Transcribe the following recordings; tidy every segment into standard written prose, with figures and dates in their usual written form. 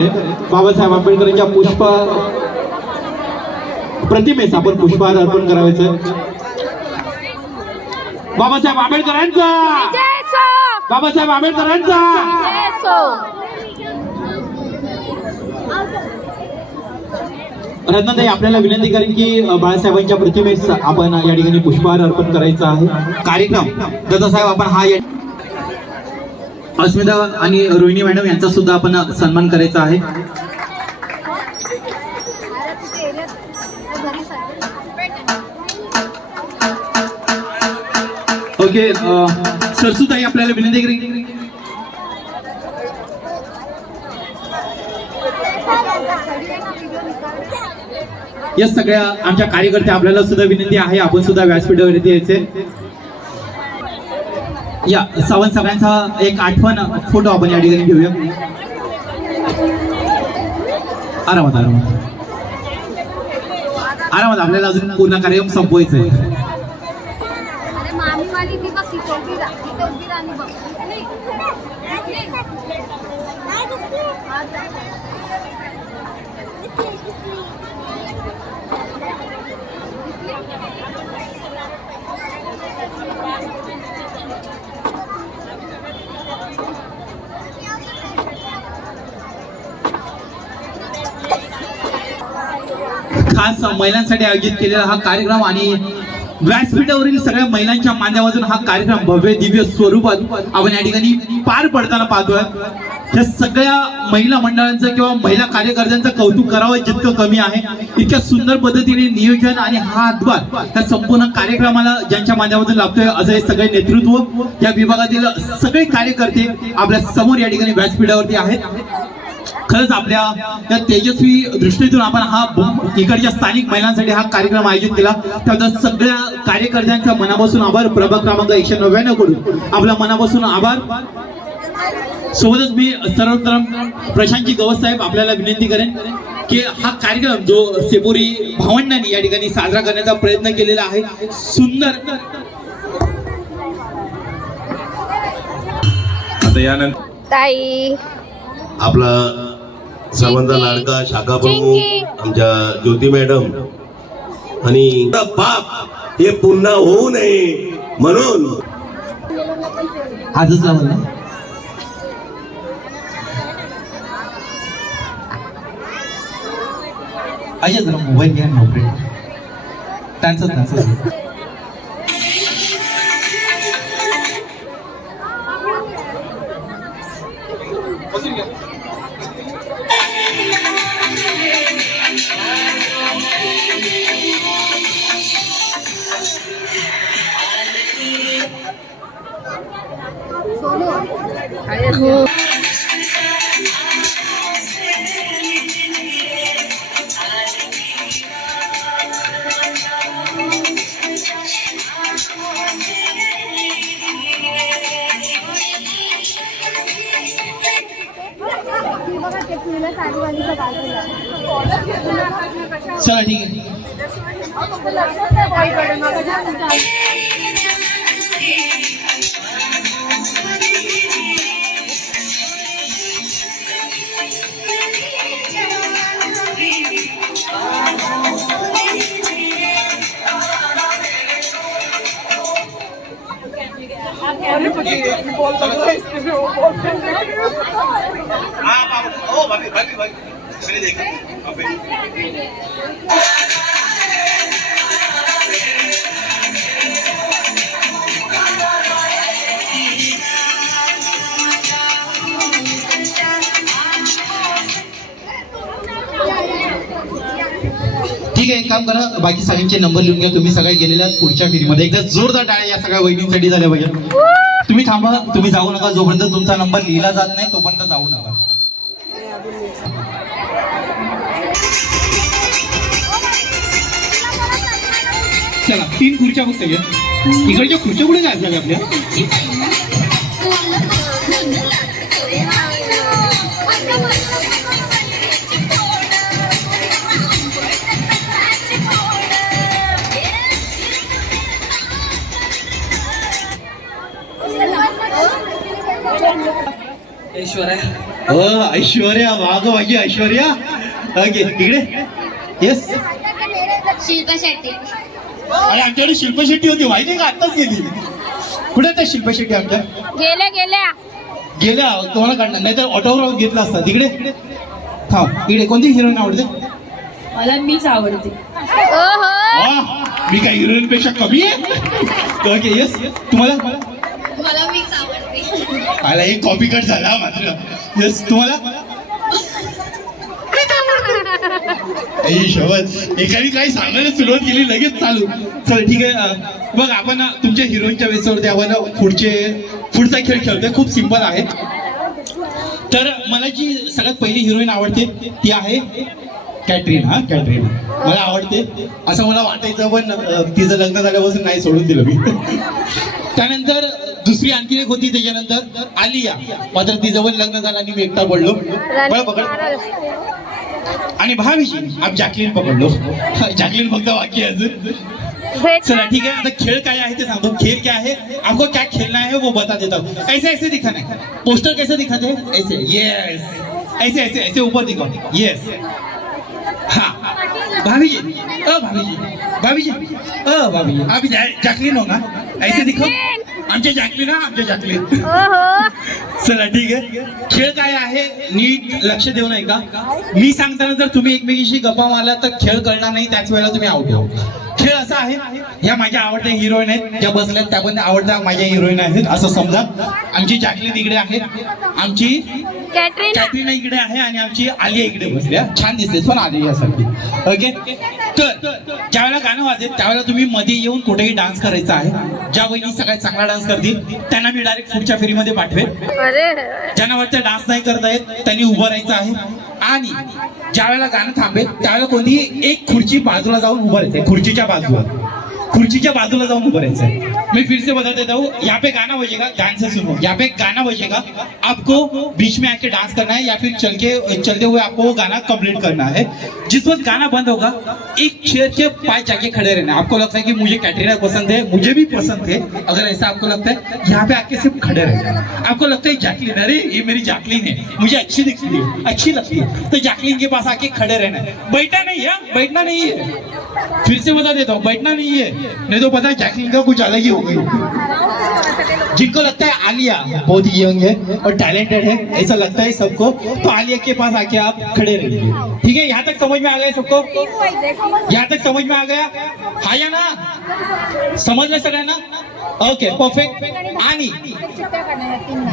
बाबासाहेब आंबेडकरांच्या प्रतिमेस आपण पुष्पहार अर्पण करायचं. बाबासाहेब आंबेडकरांचा, बाबासाहेब आंबेडकरांचा. रत्नाताई आपल्याला विनंती करेन की बाळासाहेबांच्या प्रतिमेस आपण या ठिकाणी पुष्पहार अर्पण करायचा आहे. कार्यक्रम दादासाहेब आपण हा अस्मिता आणि रोहिणी मॅडम यांचा सुद्धा आपण सन्मान करायचा आहे. ओके सरसूताई आपल्याला विनंती करेन. या सगळ्या आमच्या कार्यकर्ते आपल्याला सुद्धा विनंती आहे आपण सुद्धा व्यासपीठावरती यायचे. या सावंत सगळ्यांचा एक आठवण फोटो आपण या ठिकाणी घेऊया. आरामात आरामात आरामात आपल्याला अजून पूर्ण कार्यक्रम संपवायचा आहे. खास महिलांसाठी आयोजित केलेला हा कार्यक्रम आणि व्यासपीठावरील सगळ्या महिलांच्या माध्यमातून हा कार्यक्रम भव्य दिव्य स्वरूपात आपण या ठिकाणी पार पडताना पाहतोय. या सगळ्या महिला मंडळांचं किंवा महिला कार्यकर्त्यांचं कौतुक करावं जितकं कमी आहे. इतक्या सुंदर पद्धतीने नियोजन आणि हा हातभार त्या संपूर्ण कार्यक्रमाला ज्यांच्या माध्यमातून लाभतोय असं हे सगळे नेतृत्व या विभागातील सगळे कार्यकर्ते आपल्या समोर या ठिकाणी व्यासपीठावरती आहेत. खरंच आपल्या त्या तेजस्वी दृष्टीतून आपण हा इकडच्या स्थानिक महिलांसाठी हा कार्यक्रम आयोजित केला. त्याबद्दल सगळ्या कार्यकर्त्यांचा मनापासून आभार. प्रभाग क्रमांक 199 कडून आपला मनापासून आभार. सोबतच मी सर्वप्रथम प्रशांतजी गवस साहेब आपल्याला विनंती करेन की हा कार्यक्रम जो सेपुरी भावंडांनी या ठिकाणी साजरा करण्याचा प्रयत्न केलेला आहे सुंदर. आता यानंतर ताई आपला सर्वांचा लाडका शाखा प्रमुख आमच्या ज्योती मॅडम आणि पाप हे पुन्हा होऊ नये म्हणून आजच लावलं आया जरा मोबाईल घ्या नोकरी त्यांचं चला ठीक आहे. ठीक आहे एक काम करा बाकी सगळ्यांचे नंबर लिहून घ्या. तुम्ही सगळे गेलेल्या पुढच्या फेरीमध्ये एकदा जोरदार टाळ्या या सगळ्या वहिनींसाठी झाल्या पाहिजे. तुम्ही थांबा तुम्ही जाऊ नका जोपर्यंत तुमचा नंबर लिहिला जात नाही तोपर्यंत जाऊ नका. चला 3 खुर्च्या फक्त घ्या. इकडच्या खुर्च्या कुठे काय झाल्या आपल्या ऐश्वर्या ऐश्वर्या, वाघ माझी ऐश्वर्या. ओके, इकडे. येस. शिल्पा शेट्टी. अरे आमच्याकडे शिल्पा शेट्टी होती, माहिती का? आत्ताच गेली. कुठे त्या शिल्पा शेट्टी आमच्या? गेल्या गेल्या. तुम्हाला काढणार नाही तर ऑटोग्राफ घेतला असता. तिकडे थांब. इकडे कोणती हिरोईन आवडते? मला मीच आवडते. मी काय हिरोईन पेक्षा कमी आहे? Okay, yes. तुम्हाला? मला मीच आवडते. मला एक कॉपी कट झाला मात्र. येस. तुम्हाला? शोभत एकाने काही सांगायला सुरुवात केली, लगेच चालू. चल ठीक आहे. बघ आपण तुमच्या हिरोईनच्या बेसवरती आपण पुढचा खेळ खेळतोय. खूप सिंपल आहे. तर मला जी सगळ्यात पहिली हिरोईन आवडते ती आहे कॅटरीन. हा, कॅटरीन मला आवडते असं मला वाटायचं, पण तिचं लग्न झाल्यापासून नाही, सोडून दिलं मी. त्यानंतर दुसरी आणखी एक होती, त्याच्यानंतर आलिया. मात्र तिचं पण लग्न झालं आणि मी एकटा पडलो. बळ पकड. आणि भावीजी आप जॅकलीन पकडलो. जॅकलीन फक्त बाकी आहे अजून. चला ठीक है. आता खेळ काय आहे ते सांगतो. खेल क्या है, आपको क्या खेलना है वो बता देता हूँ. ऐसे ऐसे दिखाना है. पोस्टर कैसे दिखाते हैं? ऐसे. यस. ऐसे ऐसे ऐसे ऊपर दिखाओ. यस. हाँ भाभी जी, भाभी जी, आप जैकलीन हो ना? ऐसे दिखो. आमचे जॅकलीन. आमचे जॅकलीन. चला ठीक आहे. खेळ काय आहे नीट लक्ष देऊ नये का? मी सांगताना जर तुम्ही एकमेकीशी गप्पा मारला तर खेळ कळणार नाही, त्याच वेळेला तुम्ही आउट हो. खेळ असा आहे, ह्या माझ्या आवडत्या हिरोईन आहेत, ज्या बसल्यात त्या पण आवडत्या माझ्या हिरोईन आहेत असं समजा. आमची जॅकलीन इकडे आहे, आमची कॅटरीना इकडे आहे आणि आमची आलिया इकडे बसल्या. छान दिसते पण आलियासारखी. ओके. तर ज्यावेळेला गाणं वाजेल त्यावेळेला तुम्ही मध्ये येऊन कुठेही डान्स करायचा आहे. ज्या बहिणी सगळ्यात चांगला डान्स करतील त्यांना मी डायरेक्ट पुढच्या फेरीमध्ये पाठवेल. ज्यांना वाटतं डान्स नाही करता येत त्यांनी उभं राहायचं आहे. आणि ज्या वेळेला गाणं थांबेल त्यावेळेला कोणती एक खुर्ची बाजूला जाऊन उभं राहायचंय. खुर्चीच्या बाजूला जाऊन उभं राहायचंय. मैं फिर से बता देता हूँ. यहाँ पे गाना बजेगा, ध्यान से सुनो. यहाँ पे गाना बजेगा, आपको बीच में आके डांस करना है या फिर चलते हुए आपको वो गाना कंप्लीट करना है. जिस वक्त गाना बंद होगा एक चेयर के पास जाके खड़े रहना. आपको लगता है कि मुझे कैटरीना पसंद है, मुझे भी पसंद है, अगर ऐसा आपको लगता है यहाँ पे आके सिर्फ खड़े रहना. आपको लगता है जैकलीन, अरे ये मेरी जैकलीन है, मुझे अच्छी दिखती है, अच्छी लगती है, तो जैकलीन के पास आके खड़े रहना है. बैठना नहीं है, बैठना नहीं है. फिर से बता देता हूँ, बैठना नहीं है, नहीं तो पता है जैकलीन का कुछ अलग ही हो गई. जिनको लगता है आलिया बहुत यंग है और टैलेंटेड है, ऐसा लगता है सबको, तो आलिया के पास आके आप खड़े रहिए. ठीक है. यहाँ तक समझ में आ गया सबको? यहाँ तक समझ में आ गया? हा या ना? समजलं सगळ्यांना? Okay, perfect. आणि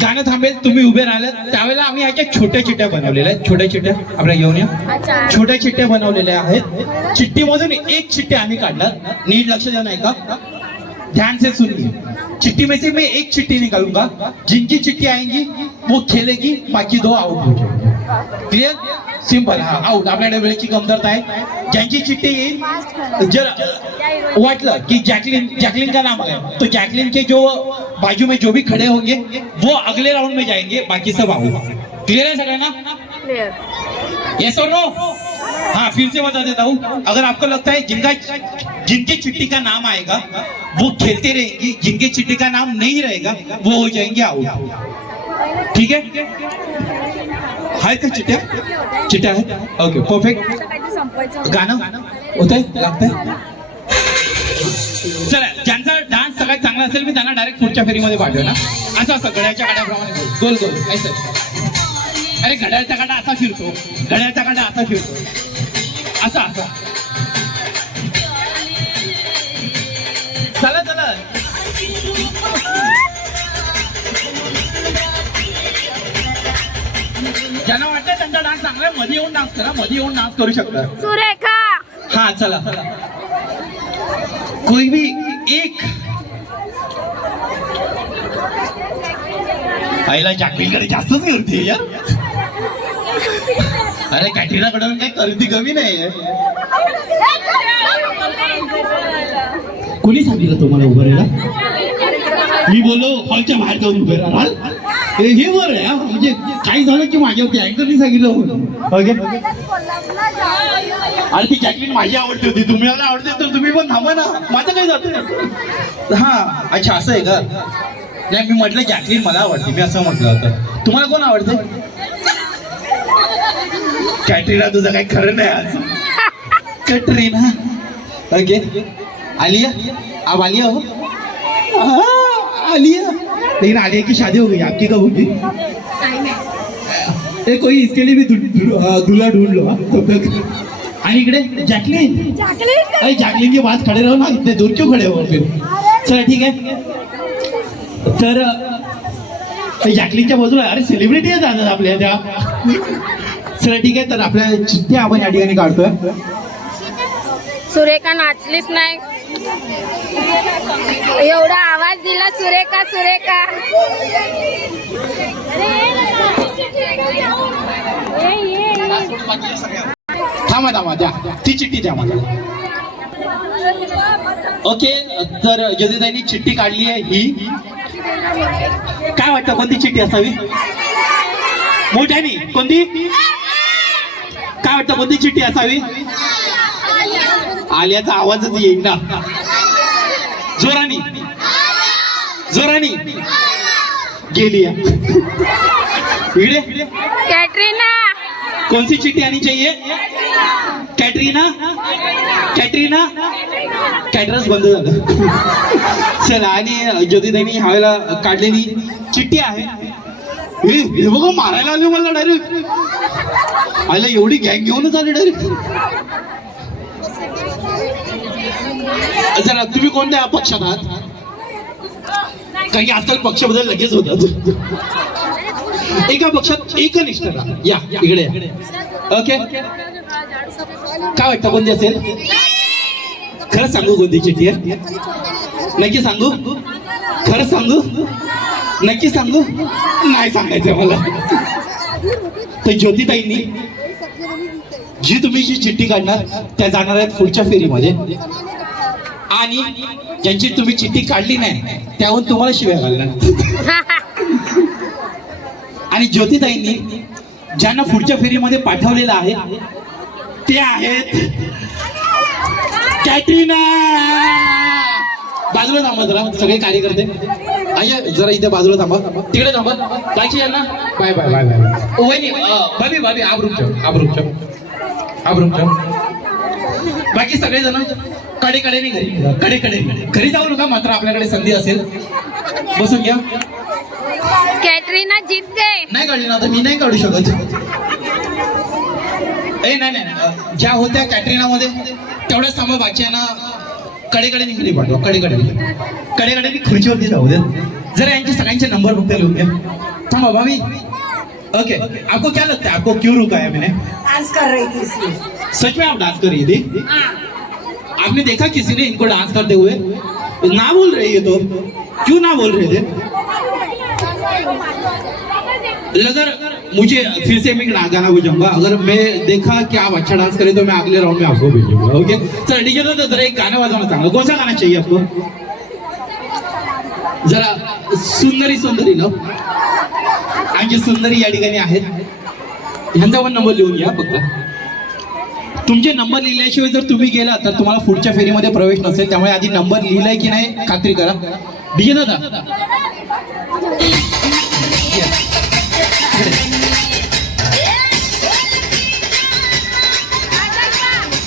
गाणं थांबेल, तुम्ही उभे राहिलात त्यावेळेला आम्ही ह्याच्या छोट्या चिट्ट्या बनवलेल्या आहेत. छोट्या चिट्ट्या आपल्या घेऊन या. छोट्या चिट्ट्या बनवलेल्या आहेत. चिट्टीमधून एक चिट्टी आम्ही काढणार. नीट लक्ष देऊ नाही का? ध्यान से सुनिए. चिट्ठी में से मैं एक चिट्ठी निकालूंगा. जिनकी चिट्ठी आएंगी वो खेलेगी, बाकी दो आउट हो जाएंगे. क्लियर? सिंपल. हा, आउट. आपल्याकडे वेळेची कमतरता आहे. ज्यांची चिट्ठी येईल, जर वाटलं कि जैकलीन का नाम है तो जैकलीन के जो बाजू में जो भी खड़े होंगे वो अगले राउंड में जाएंगे, बाकी सब आउट. क्लियर है सगळ्यांना? यस और नो? हाँ, फिर से बता देता हूँ. अगर आपको लगता है जिनके चिट्ठी का नाम आएगा वो खेलते रहेंगी, जिनके चिट्ठी का नाम नहीं रहेगा वो हो जाएंगे आउट. ठीक है. है का चिट्ट्या है? Okay, perfect. गाणं होतंय, लागतंय. चला, ज्यांचा डान्स सगळ्यात चांगला असेल मी त्यांना डायरेक्ट पुढच्या फेरीमध्ये पाठवेल ना. असं घड्याळच्या काट्याप्रमाणे गोल गोल ऐसा. अरे घड्याळचा काटा असा फिरतो, घड्याळचा काटा असा फिरतो, असा असा. चला चला. ज्यांना वाटतं त्यांचा डान्स चांगला आहे मध्ये येऊन डान्स करा, मध्ये येऊन डान्स करू शकता. सुरेखा. हा चला. कोई भी एक. आईला जॅकलीनकडे जास्तच करते यार. अरे कॅटरीनाकडून काही करती कमी नाहीये. कोणी सांगितलं तुम्हाला उभं राहायला? मी बोललो हॉलच्या बाहेर जाऊन उभे राहाल. हे बरं आहे. म्हणजे काही झालं की माझ्यावरती अँकरनी सांगितलं म्हणून. ओके. आणि ती जॅकलीन माझी आवडती होती, तुम्हाला आवडते तर तुम्ही पण थांबा ना, माझं काही जातं. हा अच्छा असं आहे का? नाही, मी म्हटलं जॅकलीन मला आवडते, मी असं म्हटलं होतं. तुम्हाला कोण आवडते? कॅटरीना तुझं काही खरं नाही आज. कॅटरीना ओके. आलिया अब आलिया हो. आलिया लेकिन आलिया की शादी हो गई, आपकी कब होगी? ए कोई इसके लिए भी दूल्हा ढूंढ लो तब तक. आणि इकडे जॅकलिन. अरे जॅकलिन के पास खड़े रहो ना, इतने दूर क्यों खड़े हो फिर. चला ठीक आहे. तर जॅकलिनच्या बाजूला अरे सेलिब्रिटी आहे जातात आपल्या त्या. चला ठीक आहे. तर आपल्या चिठ्ठ्या आपण या ठिकाणी काढतोय. सुरेखा नाचलीच नाही, एवढा आवाज दिला सुरेखा सुरेखा. थांबा थांबा द्या ती चिठ्ठी द्या मला. ओके. तर ज्योतिताईंनी चिठ्ठी काढली आहे ही. काय वाटतं कोणती चिठ्ठी असावी? मोठ्यानी कोणती? काय वाटतं कोणती चिठ्ठी असावी? आल्याचा आवाजच येईल ना. जोरानी जोरानी गेली इकडे. कॅटरीना कौन सी चिट्ठी आनी चाहिए? कॅटरीना. कॅटरीना कॅटरस बंद झालं. चला. आणि ज्योतिताईंनी ह्यावेळेला काढलेली चिठ्ठी आहे. हे बघा मारायला आले मला डायरेक्ट. आयला एवढी गँग घेऊनच आले डायरेक्ट. जरा तुम्ही कोणत्या पक्षात आहात? कारण की आजकाल पक्ष बदल लगेच होतात. एका पक्षात एकनिष्ठ राहा. या इकडे ओके. काय वाटतं कोणती असेल? खरं सांगू कोणती चिठ्ठी आहे? नक्की सांगू? खरं सांगू? नक्की सांगू? नाही सांगायचं मला. तर ज्योतिताईंनी जी तुम्ही जी चिठ्ठी काढणार त्या जाणार आहेत पुढच्या फेरीमध्ये. आणि ज्यांची तुम्ही चिठ्ठी काढली नाही त्याहून तुम्हाला शिव्या घालणार. आणि ज्योतिताईंनी ज्यांना पुढच्या फेरीमध्ये पाठवलेलं आहे ते आहेत कॅटरीना. बाजूला थांबा जरा सगळे कार्यकर्ते. अय्या जरा इथे बाजूला थांबा. तिकडे थांबा. जायची यांना. Bye bye bye bye. वहिनी भाभी भाभी आप रुक जाओ. आप रुक जाओ. आप रुक जाओ. बाकी सगळे जण कडे कडे नाही घरी. कडे कडे घरी जाऊ नका. मात्र आपल्याकडे संधी असेल बसून घ्या. कॅटरीना जिंकते. नाही काढली ना आता मी नाही काढू शकत. ए नाही नाही ज्या होत्या कॅटरीनामध्ये तेवढ्याच थांबा. बाकीयांना कडेकडे निघली पाठवा. कडेकडे कडेकडे खुर्चीवरती जाऊ द्या. जरा यांचे सगळ्यांचे नंबर फक्त लिहून द्या. थांबा भाभी. ओके. आपको क्या लगता है आपको क्यों रुका है मैंने? डांस कर रही थी इसलिए. सच में आप डांस कर रही थी? आपने देखा किसी ने इनको डांस करते हुए? ना बोल रही है तो क्यों ना बोल रहे थे? अगर मुझे फिर से मैं गाना बजाऊंगा. अगर मैं देखा कि आप अच्छा डांस करें तो मैं अगले राउंड में आपको भेजूंगा. ओके. चल ठीक है. तो जरा एक गाना बजाना चाहूंगा. कौन सा गाना चाहिए आपको? जरा सुंदरी सुंदरी ना. आमची सुंदरी या ठिकाणी आहेत. ह्यांचा पण नंबर लिहून घ्या फक्त. तुमचे नंबर लिहिल्याशिवाय जर तुम्ही गेला तर तुम्हाला पुढच्या फेरीमध्ये प्रवेश नसेल. त्यामुळे आधी नंबर लिहिलाय की नाही खात्री करा. डीजे दादा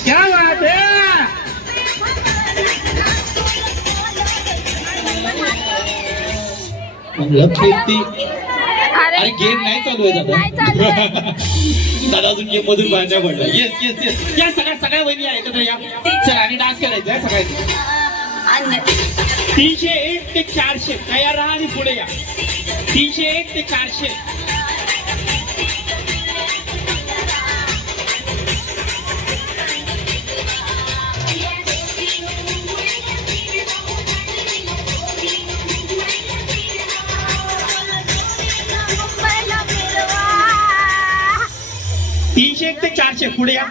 क्या बात है. अरे गेम नाही चालू आहे दादा. दादा अजून गेम मधून बाहेर नाही पडला. Yes yes yes. या सगळ्या वहिनी एकत्र या. चला आणि डान्स करायचा आहे सगळ्यांनी. 301 ते 400 तयार राहा आणि पुढे या. 301 ते 400. तीनशे 1 ते 400 पुढे या.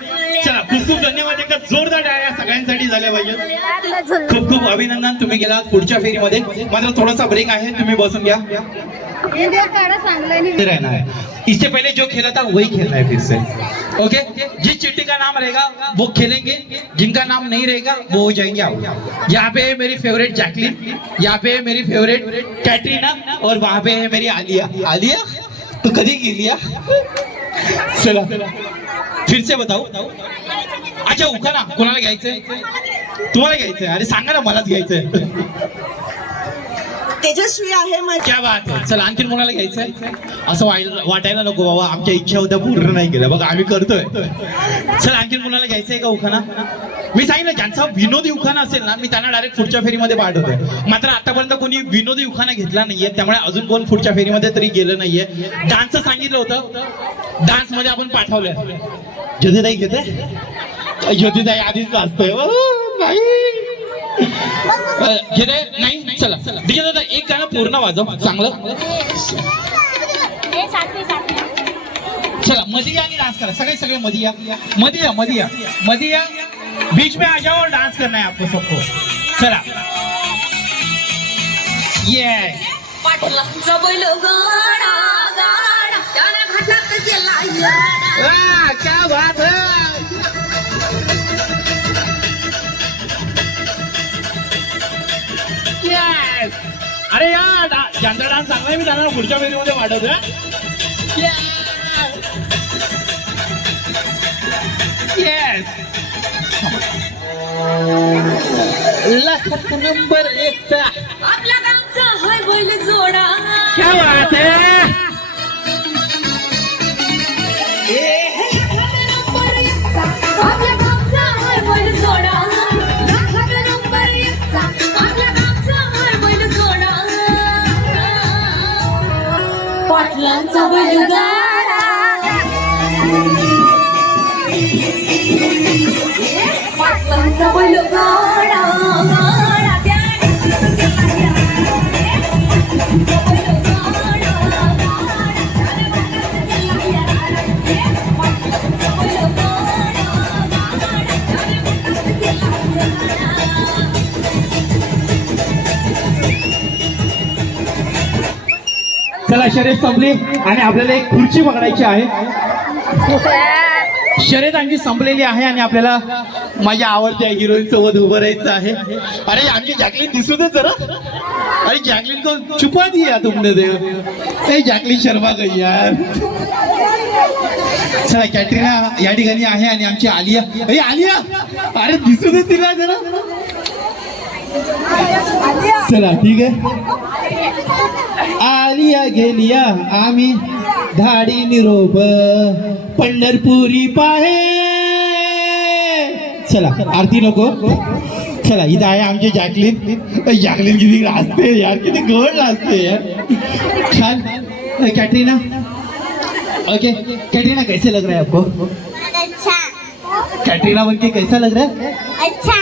चला खूप खूप धन्यवाद. एका जोरदार टाळ्या सगळ्यांसाठी झाल्या पाहिजे. खूप खूप अभिनंदन. तुम्ही गेलात पुढच्या फेरीमध्ये. मात्र थोडासा ब्रेक आहे. तुम्ही बसून घ्या. रहना है. इससे पहले जो खेला था वही खेलना है फिर से. ओके. जिस चिट्ठी का नाम रहेगा वो खेलेंगे. जिनका नाम नहीं रहेगा वो हो जाएंगे आउट. यहाँ पे है मेरी फेवरेट जैकलिन. यहाँ पे है मेरी फेवरेट कैटरीना. और वहाँ पे है मेरी आलिया. आलिया तो कधी गेली. चला फिर से बताओ. अच्छा उखाणा कोणाला घ्यायचंय? तुम्हाला घ्यायचंय? अरे सांगा ना, मलाच घ्यायचंय. तेजस्वी आहे माझी. क्या बात आहे. चला आणखीन कोणाला घ्यायचंय? असं वाटायला नको बाबा आमच्या इच्छा होत्या पूर्ण नाही केल्या, बघा आम्ही करतोय. चला आणखीन कोणाला घ्यायचंय का उखाणा? मी सांगितलं ज्यांचा विनोदी उखाणा असेल ना, मी त्यांना डायरेक्ट पुढच्या फेरीमध्ये पाठवतोय. मात्र आतापर्यंत कोणी विनोदी उखाणा घेतला नाहीये, त्यामुळे अजून कोण पुढच्या फेरीमध्ये तरी गेलं नाहीये. डान्सचं सांगितलं होतं, डान्स मध्ये आपण पाठवलंय. ज्योतिताई घेते? ज्योतिताई आधीच वाचतोय. नाही घेते नाही. चला ठीक आहे दादा, एक गाणं पूर्ण वाजव चांगलं. चला मध्ये या आणि डान्स करा. सगळे मध्ये या. बीच में आ जाओ और डांस करना है आपको सबको. चला ये पाटलांचा बैल गाडा गाडा त्याने घाटात गेला याडा. क्या बात है. Yes. अरे यार ज्यांचा डान्स चांगला आहे मी त्यांना पुढच्या फेरीमध्ये वाढवतोय. येस लखत नंबर 1 चा आपल्या गावचा हाय बैल जोडा. क्या बात है. नंबर 1 चा आपल्या गावचा हाय बैल जोडा. नंबर 1 चा आपल्या गावचा हाय बैल जोडा. पाटलांचा बैल गाडा पाटलांचा बैल गाडा गाडा त्याने घाटात गेला याडा. पाटलांचा बैल गाडा गाडा त्याने घाटात गेला याडा. पाटलांचा बैल गाडा गाडा त्याने घाटात गेला याडा. चला शर्यत संपली आणि आपल्याला एक खुर्ची पकडायची आहे. शर्यत आमची संपलेली आहे आणि आपल्याला माझ्या आवडत्या हिरोईन सोबत उभं राहायचं आहे. अरे आमची जॅकलीन दिसू दे जरा. अरे जॅकलीन को छुपा दिया तुमने दे. जॅकलीन शर्मा गई यार. चला कॅटरीना या ठिकाणी आहे आणि आमची आलिया. अरे आलिया अरे दिसू दे तिला जरा. चला ठीक आहे. आलिया गेलिया आम्ही धाडी निरोप पंढरपुरी पाहे. चला आरती नको. चला इथं आहे आमची जॅकलीन. जॅकलीन किती नाचते यार, किती गोड नाचते यार. छान. कैटरीना ओके. कैटरीना कैसे लग रहा है आपको? अच्छा कैटरीना बन के कैसा लग रहा है? अच्छा.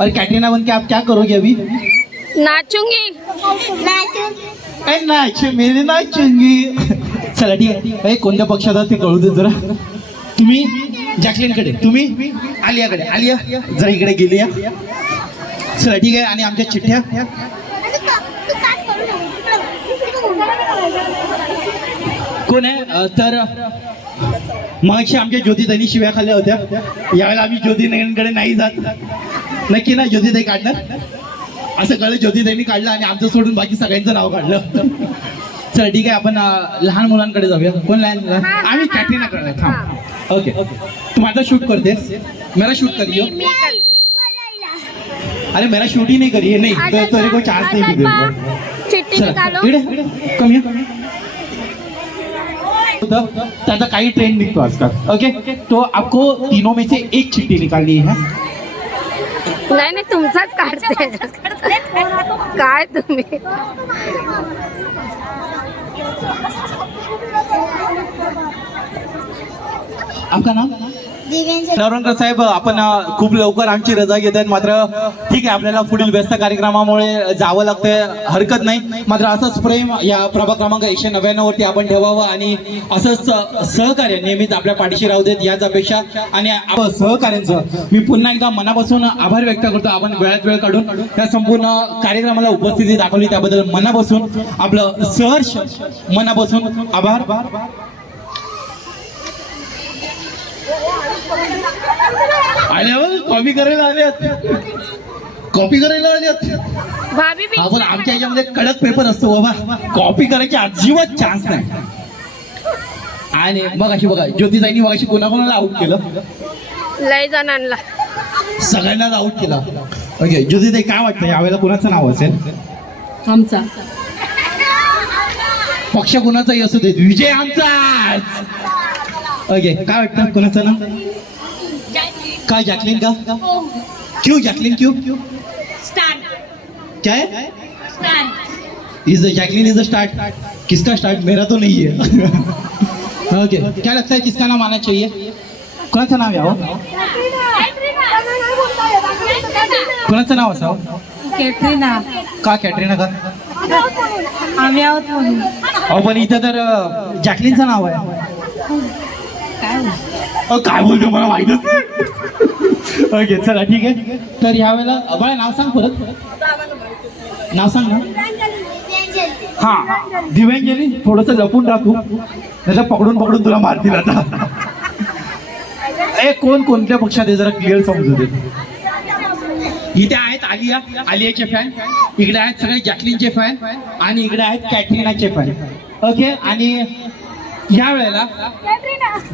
और कैटरीना बन के आप क्या करोगे अभी? नाचूंगी. नाच मेरे नाचूंगी. चला ठीक आहे. कोणत्या पक्षात आहात ते कळू दे जरा. तुम्ही जॅकलीनकडे, तुम्ही आलियाकडे. आलिया जरा इकडे गेली या. चला ठीक आहे. आणि आमच्या चिठ्ठ्या कोण आहे? तर मगाशी आमच्या ज्योतिताईंनी शिव्या खाल्ल्या होत्या. यावेळेला आम्ही ज्योतिताईंकडे नाही जात. नक्की ना ज्योतिताई काढणार? असं कळलं ज्योतिताईंनी काढलं आणि आमचं सोडून बाकी सगळ्यांचं नाव काढलं. चल ठीक आहे. आपण लहान मुलांकडे जाऊया. कोण लहान? आम्ही कॅटरीना करणार. थांब. ओके तू माझा शूट करतेस? मेरा शूट करियो. अरे मेरा शूट ही नहीं करिए. नहीं तो तेरे को चांस नहीं मिलेगा. चिट्ठी निकालो. कमी त्याचा काही ट्रेंड निघतो आजकाल. ओके तो आपको तीनों में से एक चिट्ठी निकालनी है. नाही तुमचाच काढते. काय तुम्ही आपका नाम? नवरंगकर साहेब आपण खूप लवकर आमची रजा घेत आहेत. मात्र ठीक आहे आपल्याला पुढील व्यस्त कार्यक्रमामुळे जावं लागतंय. हरकत नाही. मात्र असंच प्रेम या प्रभाग क्रमांक 199 वरती आपण ठेवावं आणि असंच सहकार्य नेहमीच आपल्या पाठीशी राहू देत याच अपेक्षा. आणि सहकार्यांचं मी पुन्हा एकदा मनापासून आभार व्यक्त करतो. आपण वेळात वेळ काढून या संपूर्ण कार्यक्रमाला उपस्थिती दाखवली त्याबद्दल मनापासून आपलं सहर्ष मनापासून आभार. कॉपी करायला आल्यात. कॉपी करायला आल्यात. भाभी भी आपण आमच्या ह्याच्यामध्ये कडक पेपर असतो बाबा. कॉपी करायची अजिबात चान्स नाही. आणि मग अशी बघा ज्योतिताईंनी मग अशी कोणाकोणाला आउट केलं? लय जणांना. सगळ्यांनाच आउट केलं. ओके ज्योतिताई काय वाटतं यावेळेला कोणाचं नाव असेल? आमचा पक्ष कोणाचाही असू देत विजय आमचाच. ओके काय वाटतं कोणाचं नाव? काय जॅकलिन का? क्यों जैकलिन क्यों? क्या है? Is Jacqueline is the start. किसका स्टार्ट? मेरा तो नहीं है. ओके क्या लगता है किसका नाम आना चाहिए? कोणाचं नाव यावं? कोणाचं नाव असावं? कॅटरीना. का कॅटरीना का? आम्ही आहोत म्हणून. अहो पण इथं तर जॅकलिनचं नाव आहे. काय बोलतो मला माहितच नाही. ओके चला ठीक आहे. तर यावेळेला बाळा नाव सांग परत. नाव सांग ना. हा दिव्यांजली. थोडस लपून राखू त्याचा पकडून पकडून तुला मारतील आता. ए कोण कोणत्या पक्षात आहे जरा क्लिअर समजू दे. इथे आहेत आलिया, आलियाचे फॅन. इकडे आहेत सगळे जॅकलिनचे फॅन आणि इकडे आहेत कॅटरीनाचे फॅन. ओके आणि या वेळेला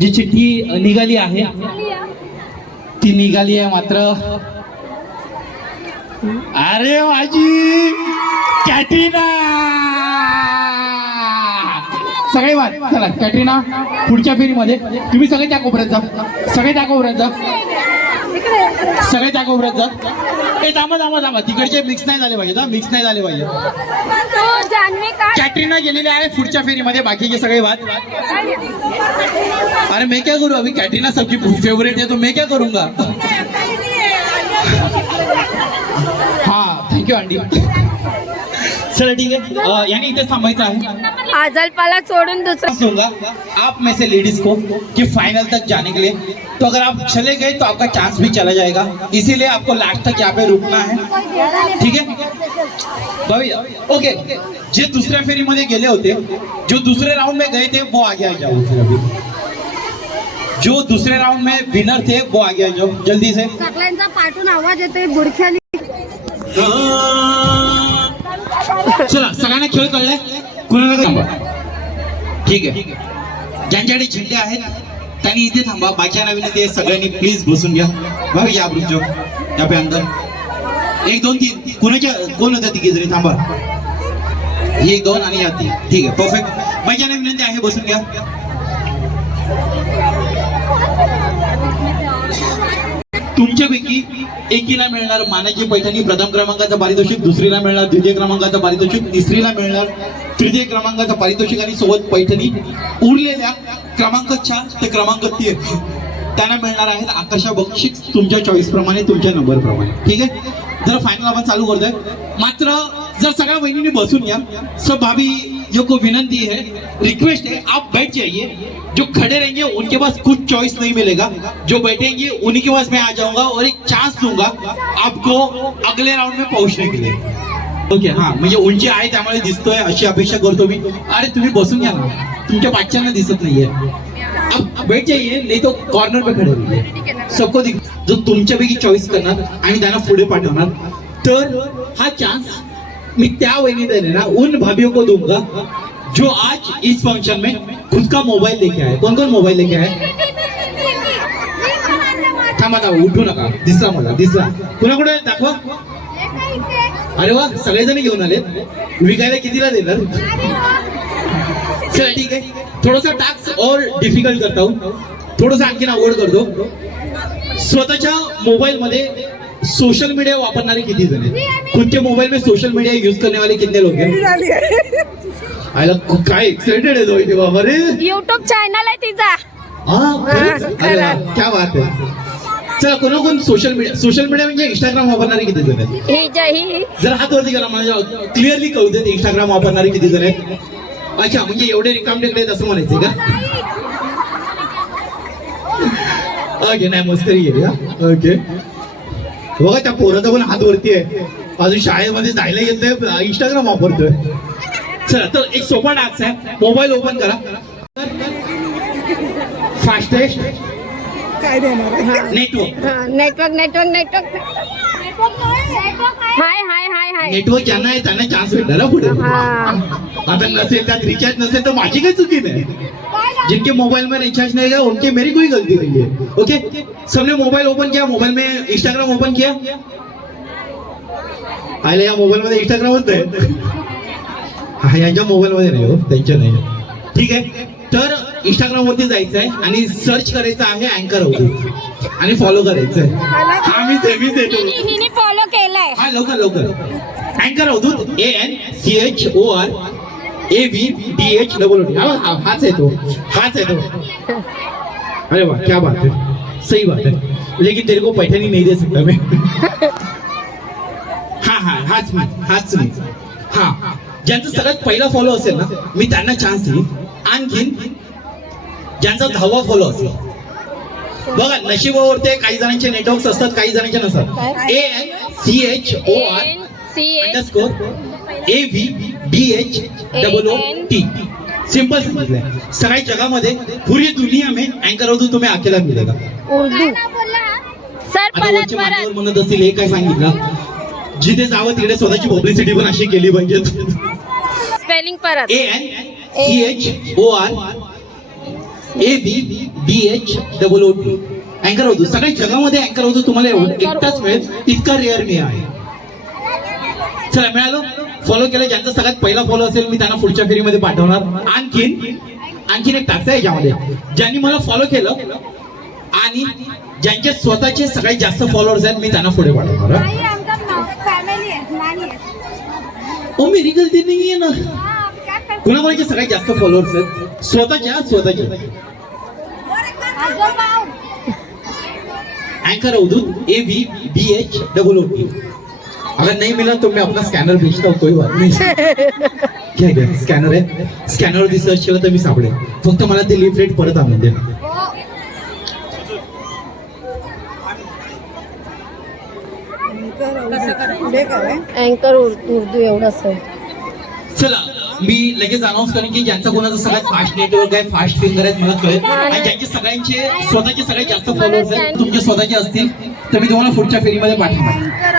जी चिठ्ठी निघाली आहे ती निघाली आहे मात्र अरे माझी कॅटरीना. सगळे वाद चला कॅटरीना पुढच्या फेरीमध्ये तुम्ही सगळे त्या कोपऱ्यात जा. सगळे त्या कोपऱ्यात जा. सगळे त्या कोपऱ्यात जा. ए थांबा थांबा थांबा तिकडचे मिक्स नाही झाले पाहिजे. मिक्स नाही झाले पाहिजे. कॅटरीना गेलेली आहे पुढच्या फेरीमध्ये. बाकीचे सगळे वाद. अरे मैं क्या करूँ अभी कैटरीना सबकी फेवरेट है तो मैं क्या करूँगा. हाँ थँक्यू आंटी. चलो ठीक है यानी इथे थांबायचं आहे. आजलपाला सोडून दुसरं. दूंगा आप में से लेडीज को कि फाइनल तक जाने के लिए. तो अगर आप चले गए तो आपका चांस भी चला जाएगा. इसीलिए आपको लास्ट तक यहाँ पे रुकना है. ठीक है भैया. ओके जे दुसऱ्या फेरीमध्ये गेले होते जो दूसरे राउंड में गए थे वो आगे आ जाओ. फिर अभी जो दूसरे राउंड में विनर थे वो आगे आ जाओ जल्दी से. सगळ्यांचा पाठून आवाज येतोय बुडख्यानी. चला सगळ्यांना खेळ कळलाय. कुणाला थांबा. ठीक आहे ज्यांच्याकडे झेंडे आहेत त्यांनी इथे थांबा. बाकीच्या विनंती आहे सगळ्यांनी प्लीज बसून घ्या. भाऊ या ब्रुजो या पे अंदर. 1 2 3 कोणाच्या कोण होत्या तिघे जरी थांबा. 1 2 आणि या 3. ठीक आहे परफेक्ट. बाकीच्या विनंती आहे बसून घ्या. तुमच्यापैकी एकीला मिळणार मानाची पैठणी प्रथम क्रमांकाचं पारितोषिक. दुसरीला मिळणार द्वितीय क्रमांकाचं पारितोषिक. तिसरीला मिळणार तृतीय क्रमांकाचं पारितोषिक आणि सोबत पैठणी. उरलेल्या क्रमांक 4 ते क्रमांक 3 त्यांना मिळणार आहेत आकर्षक बक्षीस तुमच्या चॉईस प्रमाणे तुमच्या नंबर प्रमाणे. ठीक आहे जरा फायनल आपण चालू करतोय. मात्र जर सगळ्या बहिणींनी बसून या. सब भाभी जो को विनंती है रिक्वेस्ट है आप बैठ जाइए. जो खड़े रहेंगे उनके पास कुछ चॉइस नहीं मिलेगा. जो बैठेंगे उन्हीं के पास मैं आ जाऊंगा और एक चांस दूंगा आपको अगले राउंड में पहुंचने के लिए. ओके हा म्हणजे उंची आहे त्यामुळे दिसतोय अशी अपेक्षा करतो मी. अरे तुम्ही बसून घ्या ना. तुमच्या पाठच्यांना दिसत नाहीये. अब बैठ जाइए नहीं तो कॉर्नर पे खड़े रहिए. सबको दिख. जो तुमच्यापैकी चॉईस करणार आणि त्यांना पुढे पाठवणार तर हा चांस मैं त्या वहीनी देने ना उन भाभियों को दूंगा जो आज इस फंक्शन में खुद का मोबाइल लेके आए. कौन कौन मोबाइल लेके आए? थांबा थांबा उठू नका. दिसला मला दिसला. कुणाकडे दाखवा. अरे वा सगळेजण घेऊन आले. विकायला कितीला देणार? चला ठीक आहे थोडासा टास्क और डिफिकल्ट करता हूं. थोडंसं आणखीन अवघड करतो. स्वतःच्या मोबाइल मध्ये सोशल मीडिया वापरणारे किती जण आहेत? खुद के मोबाइल में सोशल मीडिया यूज करने वाले कितने लोग हैं? आयला काय एक्साइटेड आहे तो इथे बाबा रे. युट्यूब चॅनल आहे तिचा. क्या बात आहे. चला कोण सोशल मीडिया म्हणजे इंस्टाग्राम वापरणारे किती जण आहेत? ही जही जर हात वरती करा मला क्लिअरली कळू देत इंस्टाग्राम वापरणारे किती जण आहेत. अच्छा म्हणजे एवढे रिकाम टेकडे आहेत असं म्हणायचं का? ओके नाही मस्करी आहे. ओके बघा त्या पोराचा पण हात वरती आहे. अजून शाळेमध्ये जायला येत नाही इंस्टाग्राम वापरतोय. चला तर एक सोपा टास्क आहे. मोबाईल ओपन करा. फास्टेस्ट काय देणार? नेटवर्क हाय हाय हाय हाय. नेटवर्क ज्यांना आहे त्यांना चान्स भेटणार पुढे. हा आता नसेल त्यात रिचार्ज नसेल तर माझी काही चुकी नाही. जिनके मोबाइल में रिचार्ज नहीं है उनके मेरी कोई गलती नहीं है। ओके, सबने मोबाइल ओपन किया, मोबाइल में इंस्टाग्राम ओपन किया। आले या मोबाईल मध्ये इंस्टाग्रामच नाही, हा यांच्या मोबाईल मध्ये नाही हो, त्यांच्या नाही। ठीक आहे, तर इंस्टाग्राम वरती जायचं आहे आणि सर्च करायचं आहे अँकर अवधूत आणि फॉलो करायचं आहे। हा मीच येतो, हिने फॉलो केलाय। हा लवकर लवकर अँकर अवधूत ANCHORAVDHOOT हाच आहे तो, हाच आहे तो। अरे वाह क्या बात है, सही बात है, लेकिन तेरे को पैठणी नहीं दे सकता मैं। हाच मी हा, ज्यांचा सगळ्यात पहिला फॉलो असेल ना मी त्यांना चान्स देईन। आणखीन ज्यांचा 10वा फॉलो असेल, बघा नशिबावरती काही जणांचे नेटवर्क्स असतात, काही जणांचे नसतात। ANCHORAVDHOOT सिंपल समझलंय। सगळ्या जगामध्ये पूरी दुनिया में अँकर अवधूत तुम्हें अकेला मिलेगा। उर्दू सर आता परत वरचे मान्यवर परत म्हणत असतील हे काय सांगितलं, जिथे जावं तिकडे स्वतःची पब्लिसिटी पण अशी केली पाहिजे। स्पेलिंग परत ANCHORAVDHOOT अँकर अवधूत। सगळ्या जगामध्ये अँकर अवधूत तुम्हाला एकटाच मिळेल, इतका रेअर मी आहे। चला मिळालो, फॉलो केलं। ज्यांचा सगळ्यात पहिला फॉलो असेल मी त्यांना पुढच्या फेरीमध्ये पाठवणार। आणखीन एक टास्क आहे याच्यामध्ये, ज्यांनी मला फॉलो केलं आणि ज्यांचे स्वतःचे सगळ्यात जास्त फॉलोअर्स आहेत मी त्यांना पुढे पाठवणार। फॅमिली आहे। ओ मेरी गलती नाही आहे ना, कुणाकोणाचे सगळ्यात जास्त फॉलोअर्स आहेत स्वतःचे अँकर अवधूत AVDHOOT। अगर नहीं मिला तो मैं अपना स्कॅनर भेजता हूँ, कोई बात नहीं। घ्या स्कॅनर आहे, स्कॅनर वरती सर्च केलं तर मी सापडेल, फक्त मला ते लिफलेट परत आणून दे। अँकर उर्दू एवढंच आहे। चला मी लगेच अनाऊन्स करेन की ज्यांचा कोणाचा सगळ्यात फास्ट नेटवर्क आहे, फास्ट फिंगर आहेत मला कळेल, आणि ज्यांचे सगळ्यांचे स्वतःचे सगळ्यात जास्त फॉलोअर्स आहेत तुमचे स्वतःचे असतील तर मी तुम्हाला पुढच्या फेरीमध्ये पाठवणार।